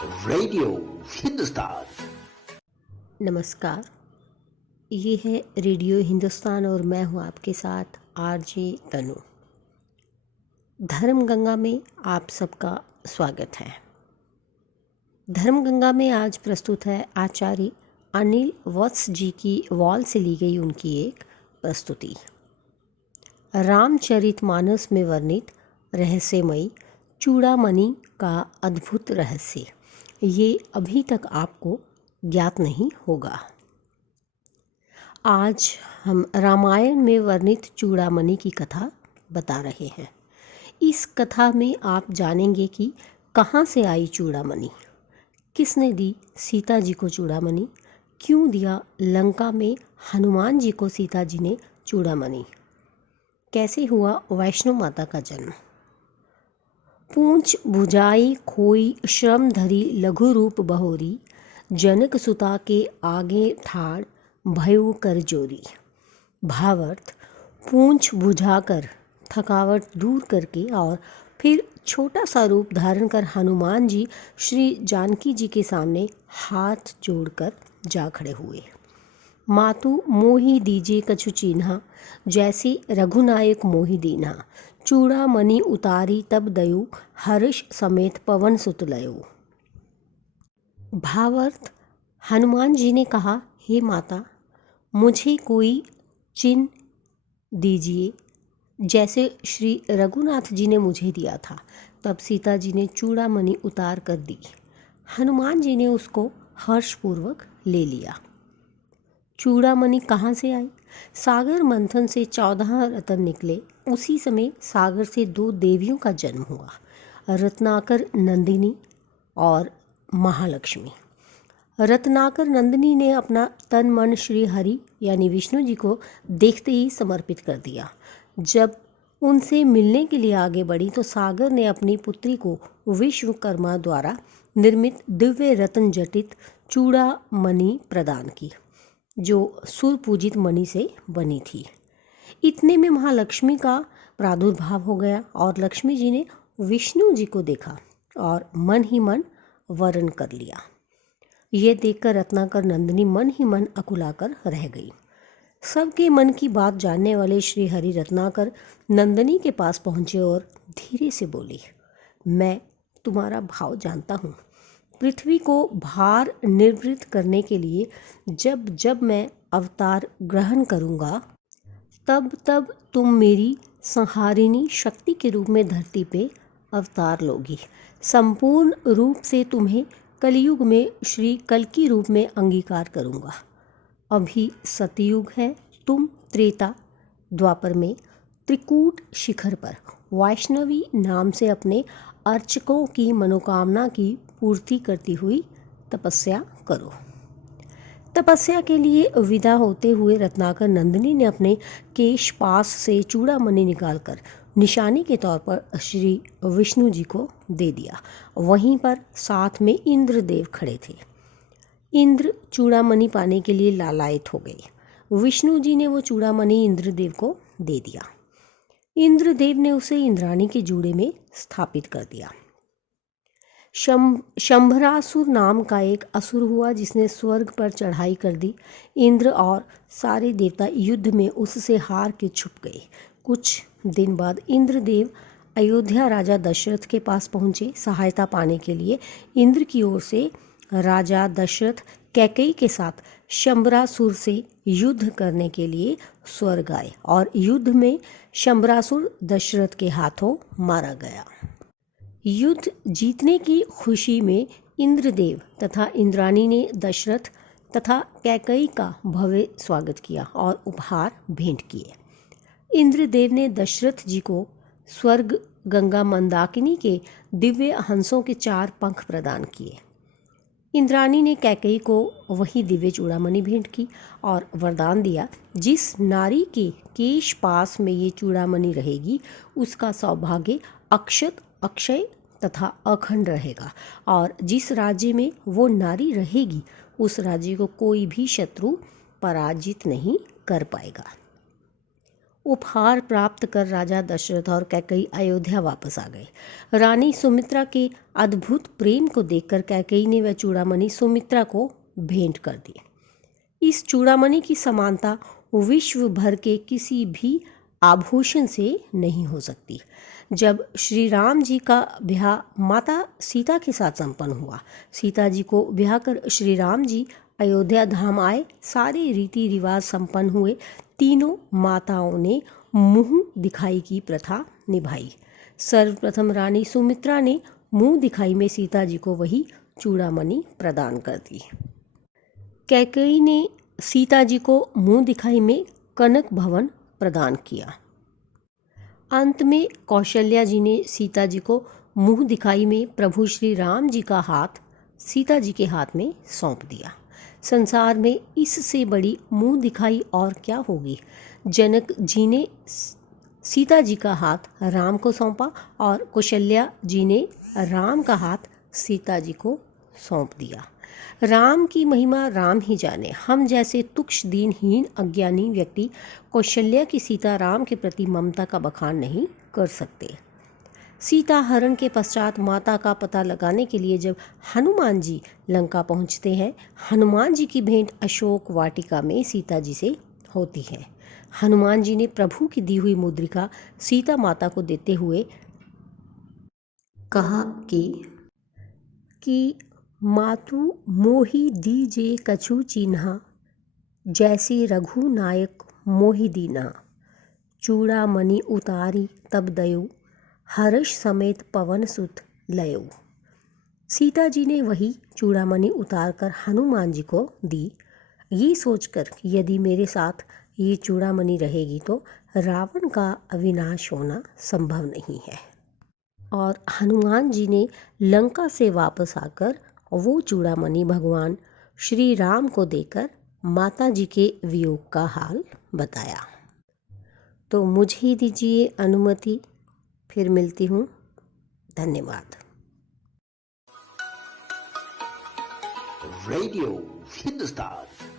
Radio Hindustan. नमस्कार। ये है रेडियो हिंदुस्तान और मैं हूँ आपके साथ आरजे तनु। धर्म गंगा में आप सबका स्वागत है। धर्म गंगा में आज प्रस्तुत है आचार्य अनिल वत्स जी की वॉल से ली गई उनकी एक प्रस्तुति। रामचरितमानस में वर्णित रहस्यमयी चूड़ामणि का अद्भुत रहस्य ये अभी तक आपको ज्ञात नहीं होगा। आज हम रामायण में वर्णित चूड़ामणि की कथा बता रहे हैं। इस कथा में आप जानेंगे कि कहाँ से आई चूड़ामणि, किसने दी सीता जी को चूड़ामणि, क्यों दिया लंका में हनुमान जी को सीता जी ने चूड़ामणि, कैसे हुआ वैष्णो माता का जन्म। पूंछ भुजाई खोई श्रम धरी लघु रूप बहोरी, जनक सुता के आगे ठाड़ भयउ कर जोरी। भावार्थ, पूंछ बुझाकर थकावट दूर करके और फिर छोटा सा रूप धारण कर हनुमान जी श्री जानकी जी के सामने हाथ जोड़कर जा खड़े हुए। मातु मोहि दीजे कछु चिन्हा, जैसे रघुनायक मोहि दीन्हा। चूड़ामणि उतारी तब दयु, हर्ष समेत पवन सुत लयो। भावार्थ, हनुमान जी ने कहा, हे माता, मुझे कोई चिन्ह दीजिए जैसे श्री रघुनाथ जी ने मुझे दिया था। तब सीता जी ने चूड़ामणि उतार कर दी। हनुमान जी ने उसको हर्षपूर्वक ले लिया। चूड़ामणि कहाँ से आई? सागर मंथन से 14 रत्न निकले। उसी समय सागर से 2 देवियों का जन्म हुआ, रत्नाकर नंदिनी और महालक्ष्मी। रत्नाकर नंदिनी ने अपना तन मन श्री हरि यानी विष्णु जी को देखते ही समर्पित कर दिया। जब उनसे मिलने के लिए आगे बढ़ी तो सागर ने अपनी पुत्री को विश्वकर्मा द्वारा निर्मित दिव्य रत्न जटित चूड़ामणि प्रदान की, जो सुरपूजित मणि से बनी थी। इतने में महालक्ष्मी का प्रादुर्भाव हो गया और लक्ष्मी जी ने विष्णु जी को देखा और मन ही मन वरण कर लिया। ये देखकर रत्नाकर नंदिनी मन ही मन अकुलाकर रह गई। सबके मन की बात जानने वाले श्री हरि रत्नाकर नंदिनी के पास पहुँचे और धीरे से बोले, मैं तुम्हारा भाव जानता हूँ। पृथ्वी को भार निवृत्त करने के लिए जब जब मैं अवतार ग्रहण करूँगा तब तब तुम मेरी संहारिणी शक्ति के रूप में धरती पे अवतार लोगी। संपूर्ण रूप से तुम्हें कलयुग में श्री कल्कि रूप में अंगीकार करूँगा। अभी सतयुग है, तुम त्रेता द्वापर में त्रिकूट शिखर पर वैष्णवी नाम से अपने अर्चकों की मनोकामना की पूर्ति करती हुई तपस्या करो। तपस्या के लिए विदा होते हुए रत्नाकर नंदिनी ने अपने केश पास से चूड़ामणि निकालकर निशानी के तौर पर श्री विष्णु जी को दे दिया। वहीं पर साथ में इंद्रदेव खड़े थे। इंद्र चूड़ामणि पाने के लिए लालायित हो गए। विष्णु जी ने वो चूड़ामणि इंद्रदेव को दे दिया। इंद्रदेव ने उसे इंद्राणी के जूड़े में स्थापित कर दिया। शंभरासुर नाम का एक असुर हुआ जिसने स्वर्ग पर चढ़ाई कर दी। इंद्र और सारे देवता युद्ध में उससे हार के छुप गए। कुछ दिन बाद इंद्रदेव अयोध्या राजा दशरथ के पास पहुँचे सहायता पाने के लिए। इंद्र की ओर से राजा दशरथ कैकेयी के साथ शंभरासुर से युद्ध करने के लिए स्वर्ग आए और युद्ध में शंभरासुर दशरथ के हाथों मारा गया। युद्ध जीतने की खुशी में इंद्रदेव तथा इंद्राणी ने दशरथ तथा कैकेयी का भव्य स्वागत किया और उपहार भेंट किए। इंद्रदेव ने दशरथ जी को स्वर्ग गंगा मंदाकिनी के दिव्य हंसों के 4 पंख प्रदान किए। इंद्राणी ने कैकेयी को वही दिव्य चूड़ामणि भेंट की और वरदान दिया, जिस नारी के केश पास में ये चूड़ामणि रहेगी उसका सौभाग्य अक्षत अक्षय तथा अखंड रहेगा और जिस राज्य में वो नारी रहेगी उस राज्य को कोई भी शत्रु पराजित नहीं कर पाएगा। उपहार प्राप्त कर राजा दशरथ और कैकेयी अयोध्या वापस आ गए। रानी सुमित्रा के अद्भुत प्रेम को देखकर कैकेयी ने वह चूड़ामणि सुमित्रा को भेंट कर दी। इस चूड़ामणि की समानता विश्व भर के किसी भी आभूषण से नहीं हो सकती। जब श्री राम जी का ब्याह माता सीता के साथ संपन्न हुआ, सीता जी को ब्याह कर श्री राम जी अयोध्या धाम आए। सारे रीति रिवाज संपन्न हुए। तीनों माताओं ने मुंह दिखाई की प्रथा निभाई। सर्वप्रथम रानी सुमित्रा ने मुंह दिखाई में सीता जी को वही चूड़ामणि प्रदान कर दी। कैकेयी ने सीता जी को मुंह दिखाई में कनक भवन प्रदान किया। अंत में कौशल्या जी ने सीता जी को मुंह दिखाई में प्रभु श्री राम जी का हाथ सीता जी के हाथ में सौंप दिया। संसार में इससे बड़ी मुंह दिखाई और क्या होगी। जनक जी ने सीता जी का हाथ राम को सौंपा और कौशल्या जी ने राम का हाथ सीता जी को सौंप दिया। राम की महिमा राम ही जाने। हम जैसे तुच्छ दीनहीन अज्ञानी व्यक्ति कौशल्या की सीता राम के प्रति ममता का बखान नहीं कर सकते। सीता हरण के पश्चात माता का पता लगाने के लिए जब हनुमान जी लंका पहुंचते हैं, हनुमान जी की भेंट अशोक वाटिका में सीता जी से होती है। हनुमान जी ने प्रभु की दी हुई मुद्रिका सीता माता को देते हुए कहा कि मातु मोहि दीजे कछु चिन्हा, जैसे रघु नायक मोहि दीना। चूड़ामणि उतारी तब दयो, हर्ष समेत पवन सुत लयो। सीता जी ने वही चूड़ामणि उतारकर हनुमान जी को दी, ये सोचकर कि यदि मेरे साथ ये चूड़ामणि रहेगी तो रावण का विनाश होना संभव नहीं है। और हनुमान जी ने लंका से वापस आकर वो चूड़ामणि भगवान श्री राम को देकर माता जी के वियोग का हाल बताया। तो मुझे दीजिए अनुमति, फिर मिलती हूँ। धन्यवाद। रेडियो हिंदुस्तान।